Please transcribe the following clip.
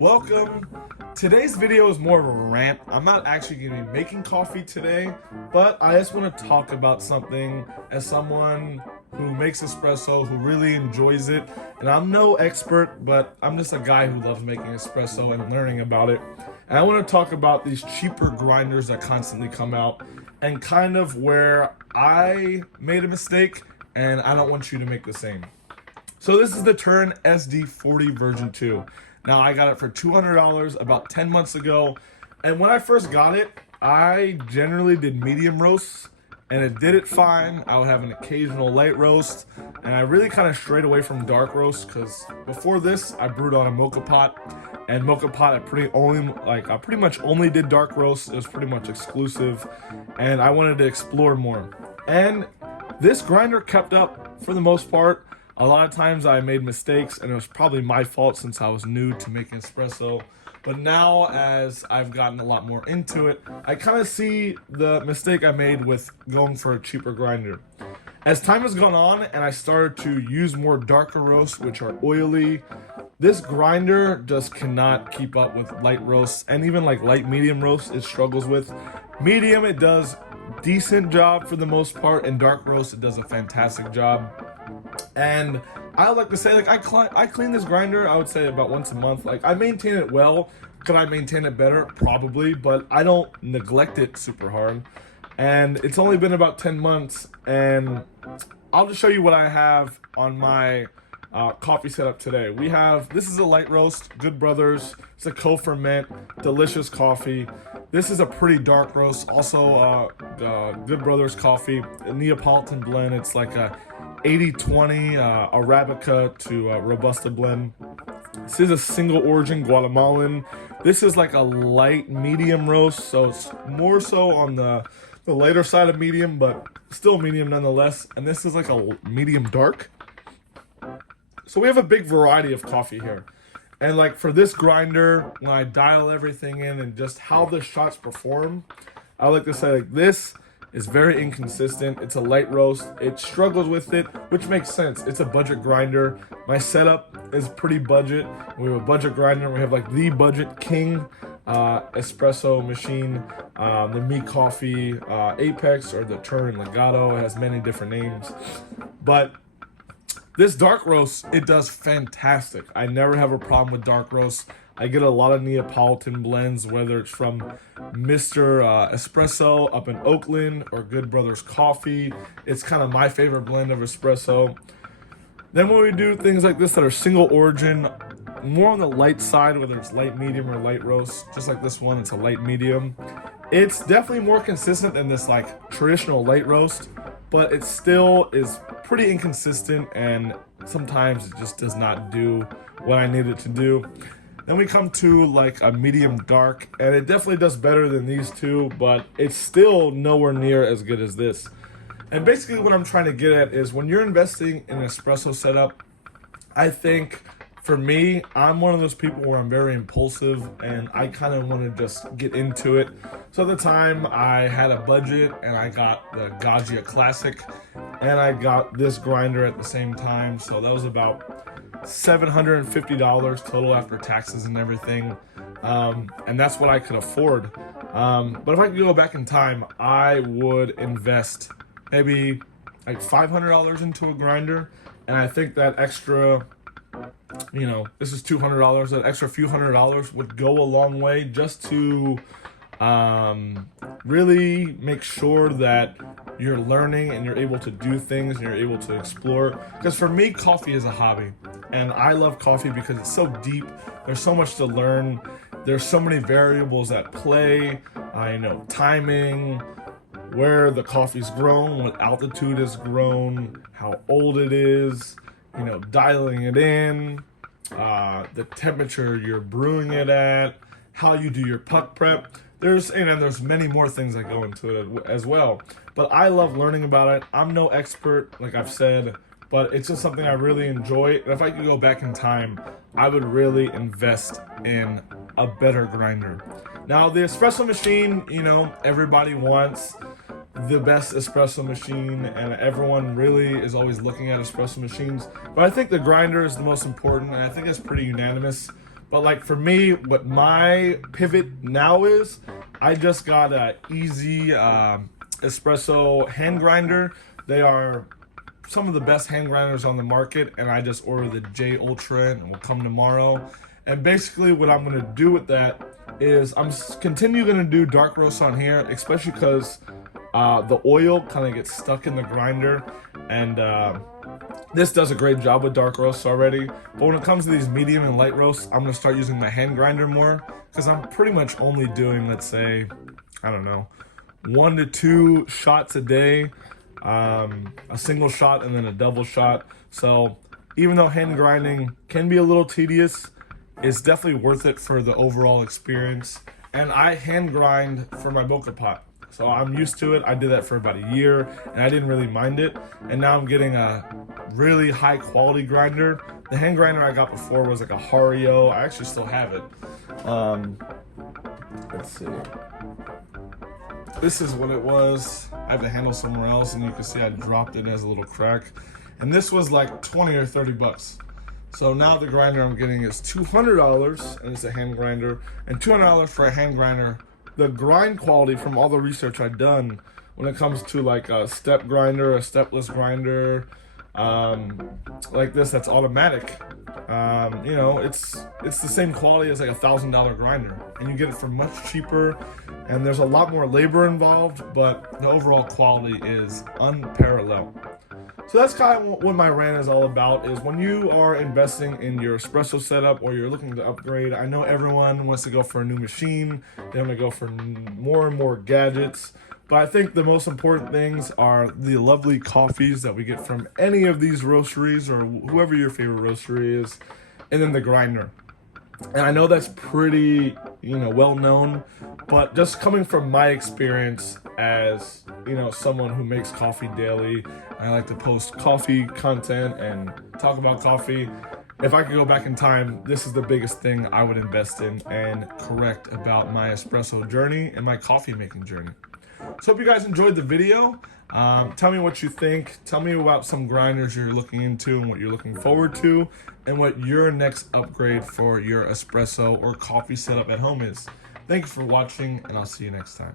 Welcome. Today's video is more of a rant. I'm not actually going to be making coffee today, but I just want to talk about something as someone who makes espresso, who really enjoys it. And I'm no expert, but I'm just a guy who loves making espresso and learning about it. And I want to talk about these cheaper grinders that constantly come out and kind of where I made a mistake and I don't want you to make the same. So this is the Turn SD40 version 2. Now I got it for $200 about 10 months ago. And when I first got it, I generally did medium roasts and it did it fine. I would have an occasional light roast and I really kind of strayed away from dark roast because before this I brewed on a mocha pot, and mocha pot I pretty much only did dark roast. It was pretty much exclusive and I wanted to explore more. And this grinder kept up for the most part. A lot of times I made mistakes and it was probably my fault since I was new to making espresso. But now as I've gotten a lot more into it, I kind of see the mistake I made with going for a cheaper grinder. As time has gone on and I started to use more darker roasts, which are oily, this grinder just cannot keep up with light roasts, and even like light medium roasts it struggles with. Medium it does decent job for the most part, and dark roast it does a fantastic job. And I like to say, like, I clean this grinder, I would say about once a month. Like, I maintain it well. Could I maintain it better? Probably, but I don't neglect it super hard. And it's only been about 10 months, and I'll just show you what I have on my coffee setup today. This is a light roast, Good Brothers. It's a co-ferment, delicious coffee. This is a pretty dark roast, also Good Brothers coffee, a Neapolitan blend. It's like a 80-20 Arabica to Robusta blend. This is a single origin Guatemalan. This is like a light medium roast, so it's more so on the lighter side of medium, but still medium nonetheless. And this is like a medium dark. So we have a big variety of coffee here. And like for this grinder, when I dial everything in and just how the shots perform, I like to say like this is very inconsistent. It's a light roast. It struggles with it, which makes sense. It's a budget grinder. My setup is pretty budget. We have a budget grinder. We have like the Budget King espresso machine, the Me Coffee Apex, or the Turin Legato. It has many different names. But this dark roast, it does fantastic. I never have a problem with dark roast. I get a lot of Neapolitan blends, whether it's from Mr. Espresso up in Oakland or Good Brothers Coffee. It's kind of my favorite blend of espresso. Then when we do things like this that are single origin, more on the light side, whether it's light medium or light roast, just like this one, it's a light medium. It's definitely more consistent than this like traditional light roast, but it still is pretty inconsistent and sometimes it just does not do what I need it to do. Then we come to like a medium dark, and it definitely does better than these two, but it's still nowhere near as good as this. And basically what I'm trying to get at is when you're investing in an espresso setup, I think for me, I'm one of those people where I'm very impulsive and I kind of want to just get into it. So at the time I had a budget and I got the Gaggia Classic and I got this grinder at the same time. So that was about $750 total after taxes and everything. And that's what I could afford. But if I could go back in time, I would invest maybe like $500 into a grinder. And I think that extra, this is $200, that extra few $100s would go a long way just to really make sure that you're learning and you're able to do things and you're able to explore. Because for me, coffee is a hobby. And I love coffee because it's so deep. There's so much to learn. There's so many variables at play. Timing, where the coffee's grown, what altitude is grown, how old it is, dialing it in, the temperature you're brewing it at, how you do your puck prep. There's many more things that go into it as well. But I love learning about it. I'm no expert, like I've said, but it's just something I really enjoy. And if I could go back in time, I would really invest in a better grinder. Now, the espresso machine, everybody wants the best espresso machine, and everyone really is always looking at espresso machines. But I think the grinder is the most important, and I think it's pretty unanimous. But like for me, what my pivot now is, I just got a easy espresso hand grinder. They are some of the best hand grinders on the market, and I just ordered the J Ultra and it will come tomorrow. And basically what I'm gonna do with that is I'm continue gonna do dark roast on here, especially because the oil kind of gets stuck in the grinder, and this does a great job with dark roasts already. But when it comes to these medium and light roasts, I'm gonna start using my hand grinder more, because I'm pretty much only doing, let's say, I don't know, 1 to 2 shots a day, a single shot and then a double shot. So even though hand grinding can be a little tedious, it's definitely worth it for the overall experience. And I hand grind for my mocha pot, so I'm used to it. I did that for about a year and I didn't really mind it. And now I'm getting a really high quality grinder. The hand grinder I got before was like a Hario. I actually still have it. Let's see. This is what it was. I have the handle somewhere else, and you can see I dropped it. It has a little crack. And this was like 20 or 30 bucks. So now the grinder I'm getting is $200, and it's a hand grinder, and $200 for a hand grinder. The grind quality from all the research I've done when it comes to like a step grinder, a stepless grinder, like this that's automatic, you know, it's the same quality as like $1,000 grinder, and you get it for much cheaper, and there's a lot more labor involved, but the overall quality is unparalleled. So that's kind of what my rant is all about, is when you are investing in your espresso setup or you're looking to upgrade. I know everyone wants to go for a new machine, they want to go for more and more gadgets, but I think the most important things are the lovely coffees that we get from any of these roasteries or whoever your favorite roastery is, and then the grinder. And I know that's pretty, you know, well known, but just coming from my experience as, you know, someone who makes coffee daily, I like to post coffee content and talk about coffee. If I could go back in time, this is the biggest thing I would invest in and correct about my espresso journey and my coffee making journey. So hope you guys enjoyed the video. Tell me what you think. Tell me about some grinders you're looking into and what you're looking forward to, and what your next upgrade for your espresso or coffee setup at home is. Thank you for watching, and I'll see you next time.